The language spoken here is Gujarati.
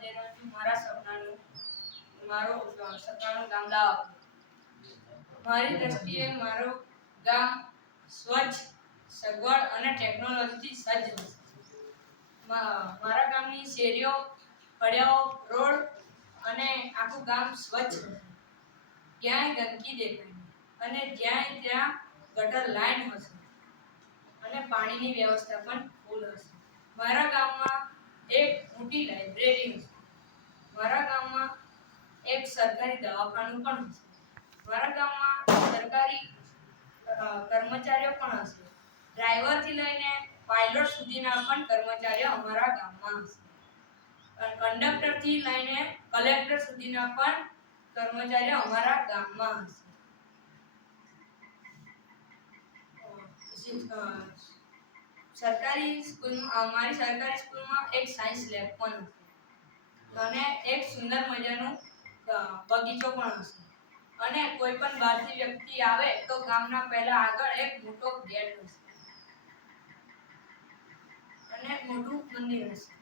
જઈ રહ્યો છું મારું સપનાનું ગામ દાવાપુર. મારી દ્રષ્ટિએ મારું ગામ સ્વચ્છ, સગવડ અને ટેકનોલોજીથી સજ્જ હશે. મારા ગામની શેરીઓ, ફળિયાઓ, રોડ અને આખું ગામ સ્વચ્છ હશે. ક્યાંય ગંદકી દેખાય નહીં અને જ્યાં ત્યાં ગટર લાઈન હશે અને પાણીની વ્યવસ્થા પણ ફૂલ હશે. મારા ગામમાં એક મોટી લાઇબ્રેરી હશે. મારા ગામમાં એક સરકારી દવાખાનું પણ હશે. મારા ગામમાં સરકારી કર્મચારીઓ પણ હશે. ડ્રાઈવરથી લઈને પાયલોટ સુધીના પણ કર્મચારીઓ અમારા ગામમાં હશે. કંડક્ટરથી લઈને કલેક્ટર સુધીના પણ કર્મચારીઓ અમારા ગામમાં હશે. સરકારી સ્કૂલમાં અમારી સરકારી સ્કૂલમાં એક સાયન્સ લેબ પણ હશે અને એક સુંદર મજાનું બગીચો પણ હશે. અને કોઈ પણ બહારથી વ્યક્તિ આવે તો ગામના પહેલા આગળ એક મોટો ગેટ હશે અને મોટું મંદિર હશે.